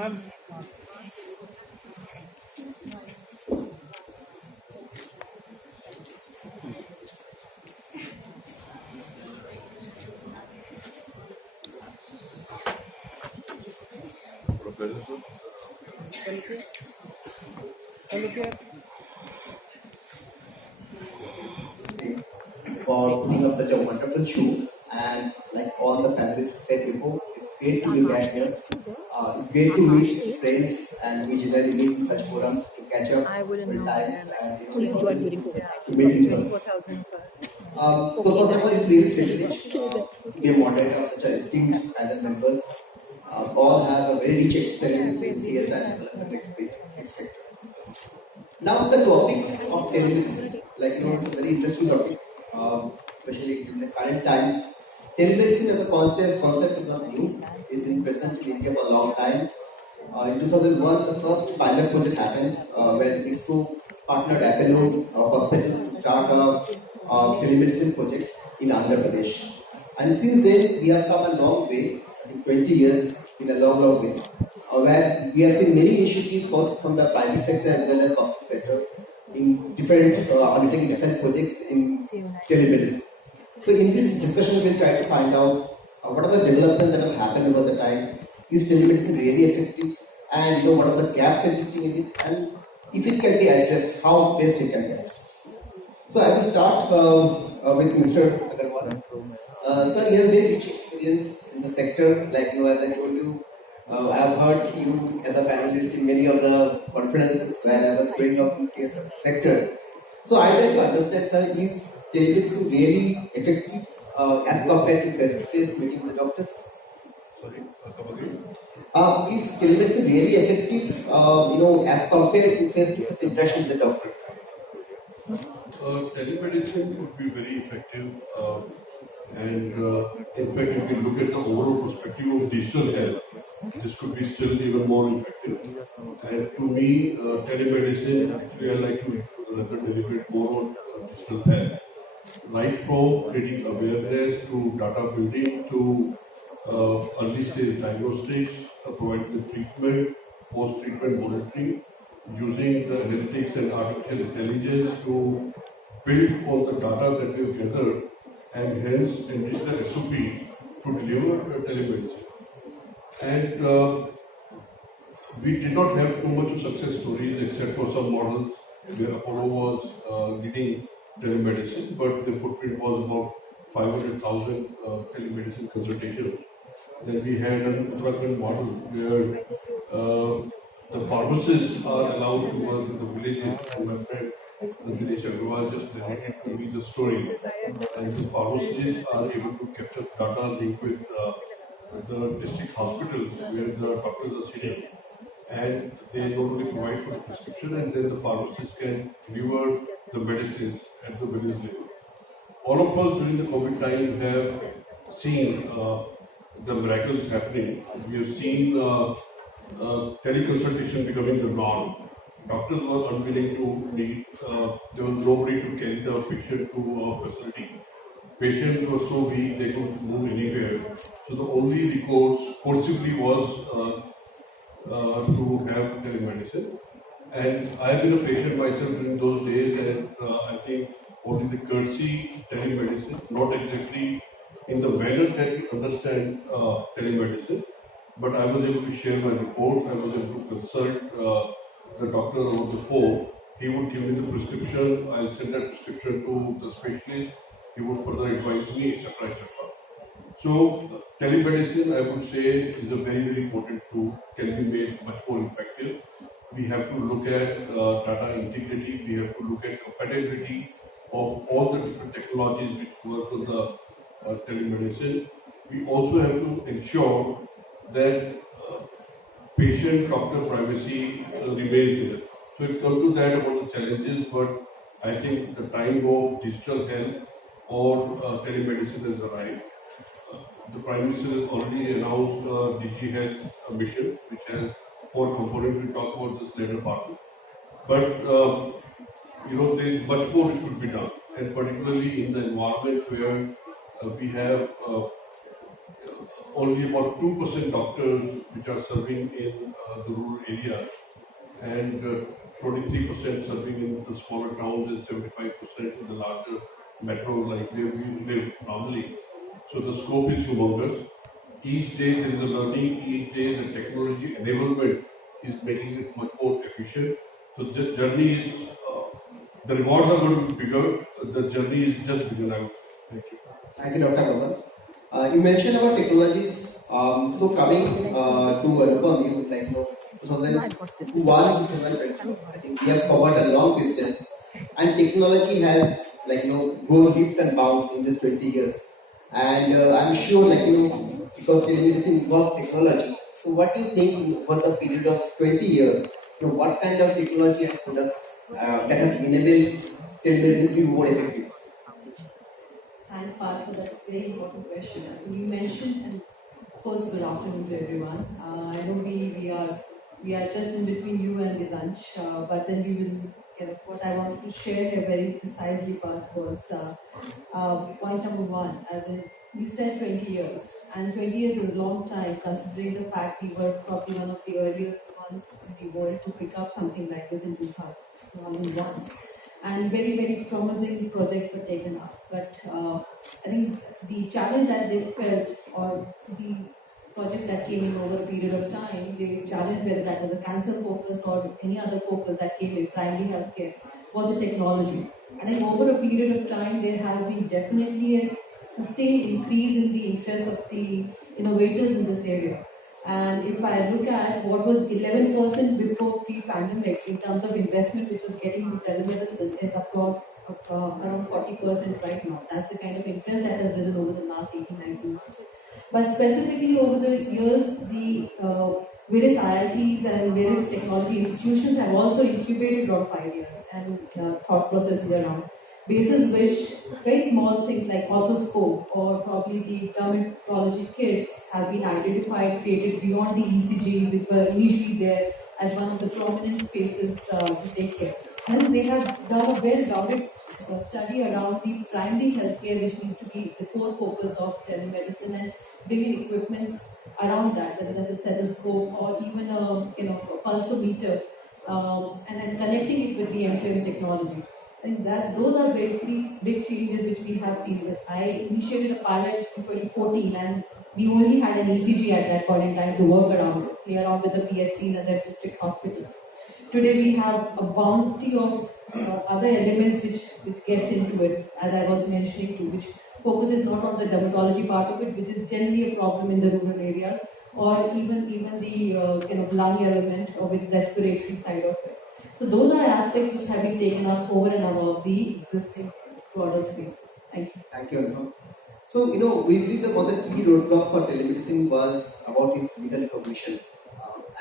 For putting up such a wonderful show. And like all the panelists said before, it's great to be back here. It's great to meet friends, and we generally meet in such forums to catch up with times and to meet in person. So first of all, it's really privilege to be a moderator of such a esteemed panel members. All have a very rich experience in CSR and development experience. Now the topic of telemedicine, it's a very interesting topic, especially in the current times. Telemedicine as a concept is not new. It's been present in India for a long time. In 2001, the first pilot project happened when ISRO partnered Apollo hospitals to start a telemedicine project in Andhra Pradesh. And since then, we have come a long way, in 20 years, in a long way, where we have seen many initiatives from the private sector as well as public sector in different undertaking different projects in telemedicine. So in this discussion, we will try to find out what are the developments that have happened over the time. Is telemedicine really effective? And what are the gaps existing in it? And if it can be addressed, how best it can be addressed. So I will start with Mr. Agarwal. Sir, you have very rich experience in the sector. As I told you, I have heard you as a panelist in many of the conferences where I was growing up in the sector. So I would like to understand, sir, is telemedicine really effective as compared to face-to-face meeting with the doctors? Sorry, come again. Is telemedicine really effective, as compared to face-to-face interaction with the doctor? Telemedicine could be very effective, and in fact, if we look at the overall perspective of digital health, this could be still even more effective. And to me, telemedicine, actually, I like to deliberate more on digital health, right from creating awareness to data building to early stage diagnostics, providing the treatment, post-treatment monitoring, using the analytics and artificial intelligence to build on the data that we have gathered and hence enrich the SOP to deliver telemedicine. And we did not have too much of success stories except for some models where Apollo was leading telemedicine, but the footprint was about 500,000 telemedicine consultations. Then we had an Uttarakhand model where the pharmacists are allowed to work in the villages. And my friend Dinesh Agarwal just narrated to me the story. And the pharmacists are able to capture data linked with the district hospitals where the doctors are sitting. And they not only provide for the prescription, and then the pharmacist can deliver the medicines at the village level. All of us during the COVID time have seen the miracles happening. We have seen teleconsultation becoming the norm. Doctors were unwilling to meet. There was nobody to carry the patient to a facility. Patients were so weak they couldn't move anywhere. So the only recourse forcibly was to have telemedicine. And I have been a patient myself during those days, and I think only the courtesy telemedicine, not exactly in the manner that we understand telemedicine, but I was able to share my reports, I was able to consult the doctor over the phone. He would give me the prescription, I'll send that prescription to the specialist, he would further advise me, etc. etc. So, telemedicine, I would say, is a very, very important tool, can be made much more effective. We have to look at data integrity, we have to look at compatibility of all the different technologies which work on the telemedicine. We also have to ensure that patient-doctor privacy remains there. So it comes to that about the challenges, but I think the time of digital health or telemedicine has arrived. The Prime Minister has already announced Digi Health mission, which has 4 components. We'll talk about this later part. But there is much more which could be done, and particularly in the environment where we have only about 2% doctors which are serving in the rural areas, and 23% serving in the smaller towns and 75% in the larger metros like where we live normally. So the scope is humongous. Each day there is a learning, each day the technology enablement is making it much more efficient. So the journey is, the rewards are going to be bigger, the journey is just begun. I would say. Thank you. Thank you, Dr. Gopal. You mentioned about technologies. So coming to Anupam, you 2001 to 2020, I think we have covered a long distance, and technology has grown leaps and bounds in this 20 years. And I'm sure because telemedicine was technology. So what do you think over the period of 20 years? What kind of technology and products that have enabled telemedicine to be more effective? Thanks, Parth, for that very important question. You mentioned, and of course, good afternoon to everyone. I know we are just in between you and the lunch, but then we will. What I wanted to share here very precisely, Parth, was point number one. As in, you said 20 years, and 20 years is a long time considering the fact we were probably one of the earlier ones in the world to pick up something like this in 2001. And very, very promising projects were taken up. But I think the challenge that they felt, or the projects that came in over a period of time, the challenge, whether that was a cancer focus or any other focus that came in primary healthcare, was the technology. And I think over a period of time, there has been definitely a sustained increase in the interest of the innovators in this area. And if I look at what was 11% before pre-pandemic in terms of investment which was getting into telemedicine, is around 40% right now. That's the kind of interest that has risen over the last 18-19 months. But specifically over the years, the various IITs and various technology institutions have also incubated a lot of ideas and thought processes around. Basis which very small things like otoscope or probably the dermatology kits have been identified, created beyond the ECGs, which were initially there as one of the prominent spaces to take care. And they have done a well-rounded study around the primary healthcare, which needs to be the core focus of telemedicine, and bringing equipments around that, whether that's a stethoscope or even a pulsometer, and then connecting it with the M2M technology. I think that those are very big changes which we have seen. I initiated a pilot in 2014, and we only had an ECG at that point in time to work around, play around with the PHCs and the district hospitals. Today we have a bounty of other elements which gets into it, as I was mentioning too, which focuses not on the dermatology part of it, which is generally a problem in the rural areas, or even the lung element or with respiratory side of it. So those are aspects which have been taken up over and above the existing broader spaces. Thank you. Thank you, Anupam. So, we believe that one of the key roadblocks for telemedicine was about its legal recognition.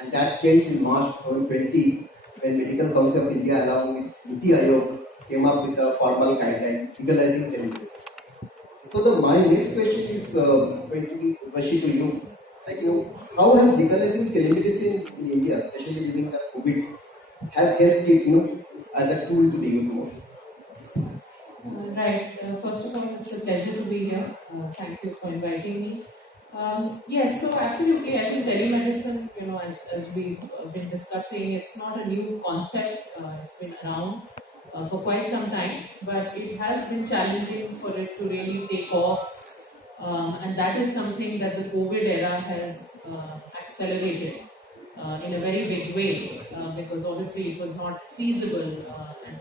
And that changed in March 2020 when Medical Council of India along with NITI Aayog came up with a formal guideline legalizing telemedicine. So my next question is going to be Vashi to you. How has legalizing telemedicine in India, especially during the COVID, has helped it, as a tool to be used more? Right. First of all, it's a pleasure to be here. Thank you for inviting me. Yes, so absolutely. I think telemedicine, as we've been discussing, it's not a new concept. It's been around for quite some time, but it has been challenging for it to really take off. And that is something that the COVID era has accelerated in a very big way, because obviously it was not feasible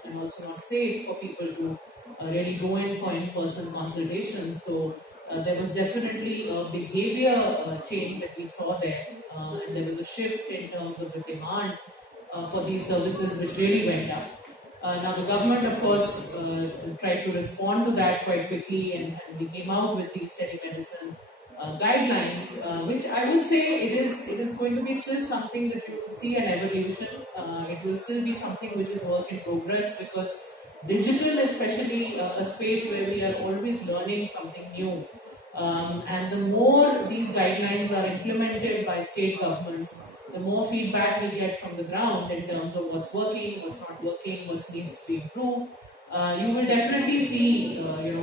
and also not safe for people to really go in for in-person consultations. So there was definitely a behavior change that we saw there, and there was a shift in terms of the demand for these services, which really went up. Now the government, of course, tried to respond to that quite quickly, and we came out with these telemedicine guidelines, which I would say it is going to be still something that you will see an evolution. It will still be something which is work in progress, because digital, especially a space where we are always learning something new. And the more these guidelines are implemented by state governments, the more feedback we get from the ground in terms of what's working, what's not working, what needs to be improved. You will definitely see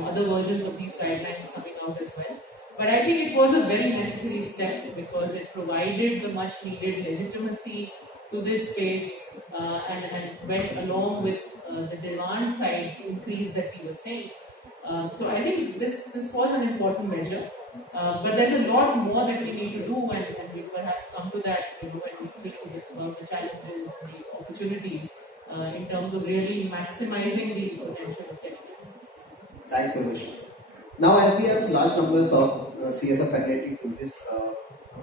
other versions of these guidelines coming out as well. But I think it was a very necessary step because it provided the much needed legitimacy to this space and went along with the demand side increase that we were saying. So I think this was an important measure. But there's a lot more that we need to do, and we perhaps come to that when we speak about the challenges and the opportunities in terms of really maximizing the potential of telemedicine. Thanks, Umesh. Now, as we have large numbers of CSR fanatics in this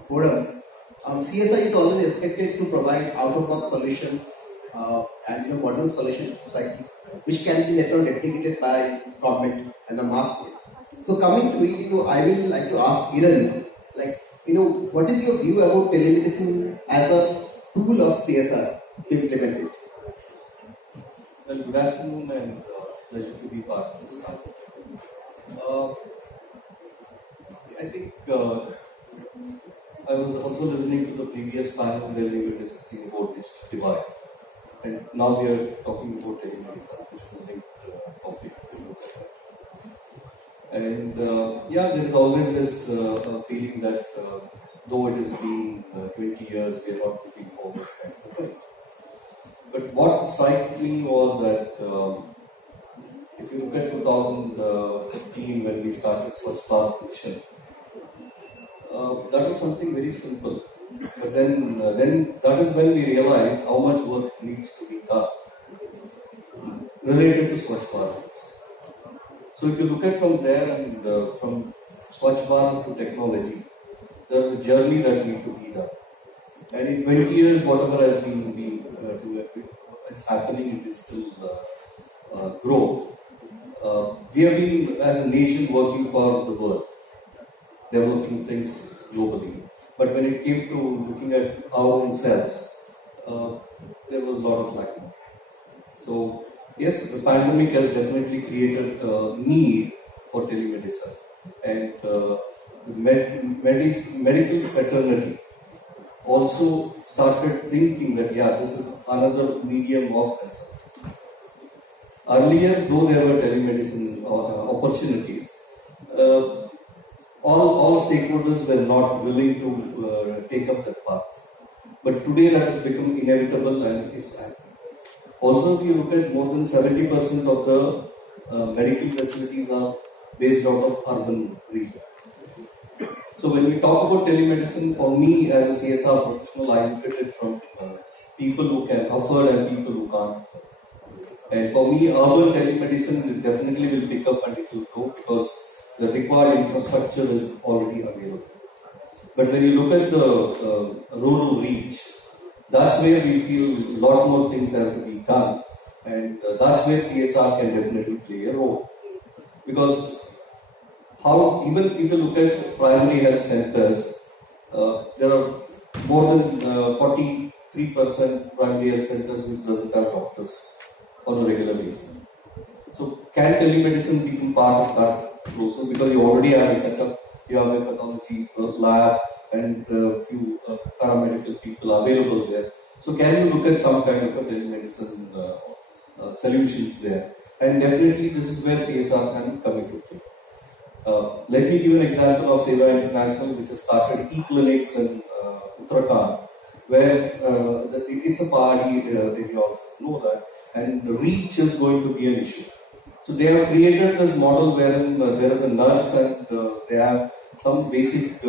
forum, CSR is always expected to provide out-of-box solutions and modern solutions to society, which can be later on replicated by government and a mass scale. So, coming to it, I will like to ask Kiran, what is your view about telemedicine as a tool of CSR to implement it? Well, good afternoon and pleasure to be part of this conference. I think I was also listening to the previous panel where we were discussing about this divide, and now we are talking about telemedicine, which is a linked topic. And there is always this feeling that though it has been 20 years, we are not moving forward kind of thing. But what struck me was that if you look at 2015 when we started Swachh Bharat Mission, that was something very simple. But then that is when we realized how much work needs to be done related to Swachh Bharat. So if you look at from there and from Swachh Bharat to technology, there is a journey that needs to be done. And in 20 years, whatever has been it's happening in digital growth, we have been as a nation working for the world, developing things globally. But when it came to looking at our own selves, there was a lot of lacking. So yes, the pandemic has definitely created a need for telemedicine, and the medical fraternity also started thinking that this is another medium of consult. Earlier, though there were telemedicine opportunities, all stakeholders were not willing to take up that path. But today that has become inevitable and it's happening. Also, if you look at more than 70% of the medical facilities are based out of urban region. So when we talk about telemedicine, for me as a CSR professional, I look at it from people who can afford and people who can't afford. And for me, urban telemedicine definitely will pick up and it will grow because the required infrastructure is already available. But when you look at the rural reach, that's where we feel a lot more things have to be done, and that's where CSR can definitely play a role. Because even if you look at primary health centers, there are more than 43% primary health centers which doesn't have doctors on a regular basis. So can telemedicine become part of that process? Because you already have a setup, you have a pathology lab and a few paramedical people available there. So can you look at some kind of a telemedicine solutions there? And definitely this is where CSR can come into play. Let me give an example of Seva International, which has started e-clinics in Uttarakhand, where it's a pahari area, you all know that, and the reach is going to be an issue. So they have created this model wherein there is a nurse and they have some basic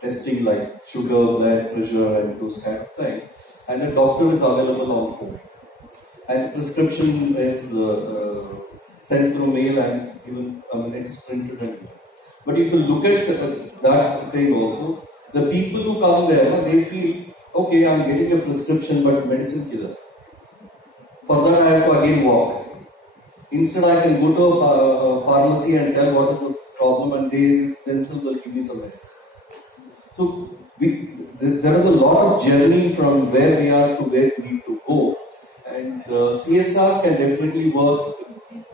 testing like sugar, blood pressure and those kind of things, and a doctor is available on phone. And prescription is sent through mail and given, it is printed and given. But if you look at that thing also, the people who come there, they feel, okay, I'm getting a prescription, but medicine killer. For that, I have to again walk. Instead, I can go to a pharmacy and tell what is the problem, and they themselves will give me some medicine. So, there is a lot of journey from where we are to where we need to go. And CSR can definitely work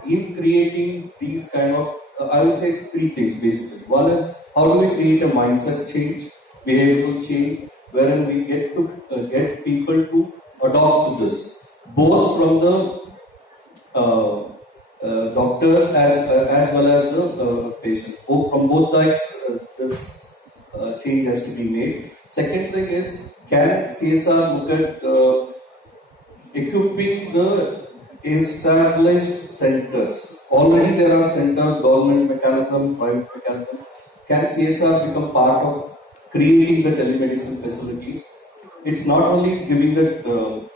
in creating these kind of, I would say three things basically. One is, how do we create a mindset change, behavioral change, wherein we get people to adopt to this, both from the doctors as well as the patients. From both sides, this change has to be made. Second thing is, can CSR look at equipping the established centers? Already there are centers, government mechanism, private mechanism. Can CSR become part of creating the telemedicine facilities? It's not only giving the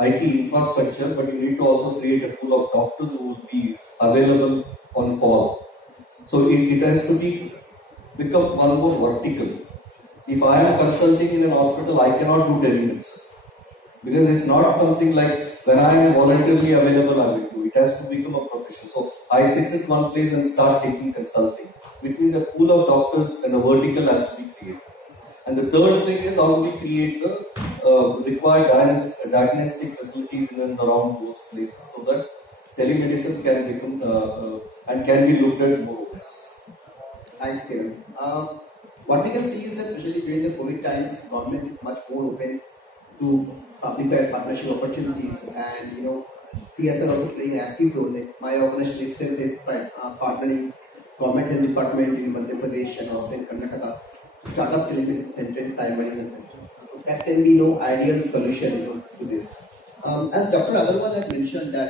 IT infrastructure, but you need to also create a pool of doctors who will be available on call. So it has to become one more vertical. If I am consulting in an hospital, I cannot do telemedicine. Because it's not something like when I am voluntarily available, I will do. It has to become a profession. So I sit at one place and start taking consulting, which means a pool of doctors and a vertical has to be created. And the third thing is how do we create the required diagnostic facilities in and around those places so that telemedicine can become and can be looked at more robust. Thanks, Kevin. What we can see is that especially during the COVID times, government is much more open to public-private partnership opportunities, and CSR also playing an active role. Like my organization itself is partnering government health department in Madhya Pradesh and also in Karnataka to start up telemedicine center and primary health center. So that can be ideal solution to this. As Dr. Agarwal had mentioned that